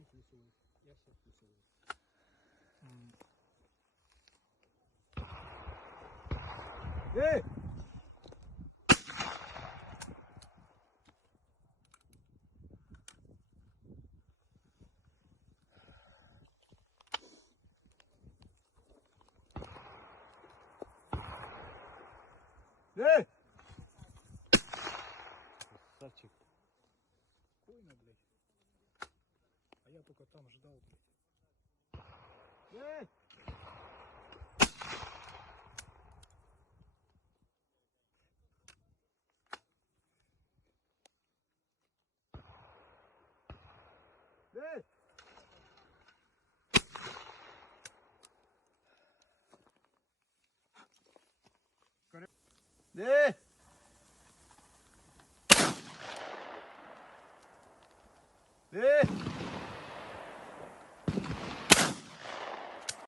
не вписываюсь. Я все вписываю. Эй! Эй! Красавчик. Спокойно, блядь. А я только там ждал, блядь. Эй! Эй! Эй!